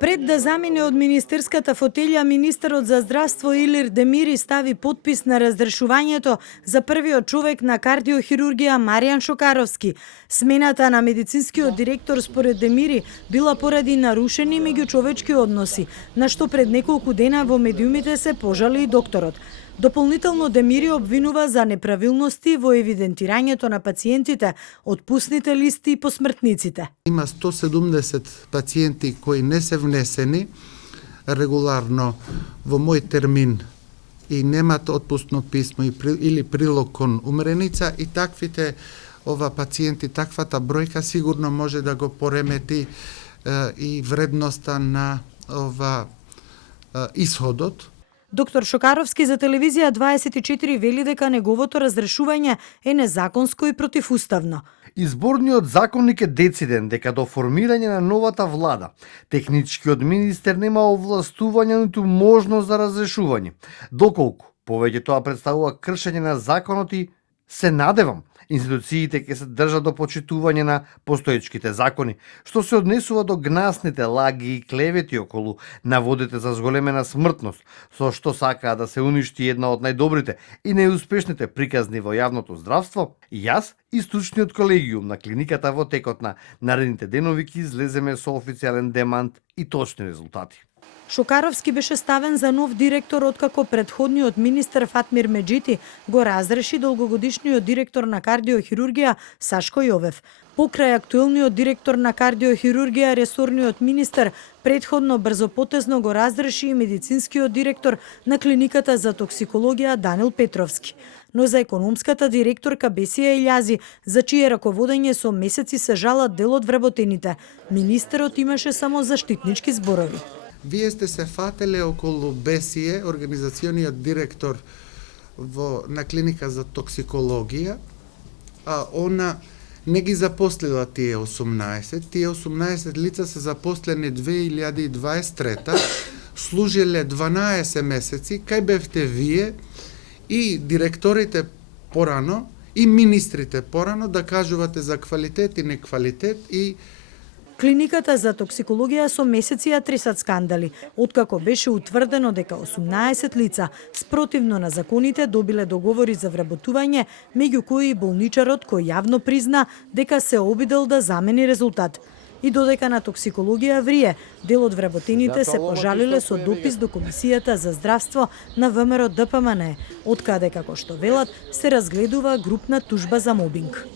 Пред да замине од министерската фотелја, министерот за здравство Илир Демири стави потпис на разрешувањето за првиот човек на кардиохирургија Маријан Шокаровски. Смената на медицинскиот директор според Демири била поради нарушени меѓучовечки односи, на што пред неколку дена во медиумите се пожали и докторот. Дополнително Демири обвинува за неправилности во евидентирањето на пациентите, отпусните листи и посмртниците. Има 170 пациенти кои не се внесени регуларно во мој термин и немат отпусно писмо или прилог кон умреница, и таквите пациенти, таквата бројка сигурно може да го поремети и вредноста на исходот. Доктор Шокаровски за телевизија 24 вели дека неговото разрешување е незаконско и противуставно. Изборниот законник е дециден дека до формирање на новата влада, техничкиот министер нема овластување ниту можност за разрешување. Доколку повеќе тоа представува кршење на законот, и се надевам институциите ќе се држат до почитување на постоечките закони, што се однесува до гнасните лаги и клевети околу наводите за зголемена смртност, со што сакаа да се уништи една од најдобрите и најуспешните приказни во јавното здравство. Јас и стручниот колегиум на клиниката во текот на наредните денови ќе излеземе со официјален демант и точни резултати. Шокаровски беше ставен за нов директор откако предходниот министер Фатмир Меджити го разреши долгогодишниот директор на кардиохирургија Сашко Јовев. Покрај актуелниот директор на кардиохирургија, ресорниот министер предходно брзопотезно го разреши и медицинскиот директор на клиниката за токсикологија Данил Петровски. Но за економската директорка Бесија Илјази, за чие раководење со месеци се жалат дел од вработените, министерот имаше само заштитнички зборови. Вие сте се фателе околу Бесие, организациониот директор на клиника за токсикологија, а она не ги запослила тие 18. Тие 18 лица се запослени 2023, служиле 12 месеци, кај бевте вие и директорите порано, и министрите порано да кажувате за квалитет и неквалитет, и Клиниката за токсикологија со месеци ја тресат скандали, откако беше утврдено дека 18 лица спротивно на законите добиле договори за вработување, меѓу кои и болничарот кој јавно призна дека се обидел да замени резултат. И додека на токсикологија врие, дел од вработените се пожалиле со допис до Комисијата за здравство на ВМРО ДПМН, откаде, како што велат, се разгледува групна тужба за мобинг.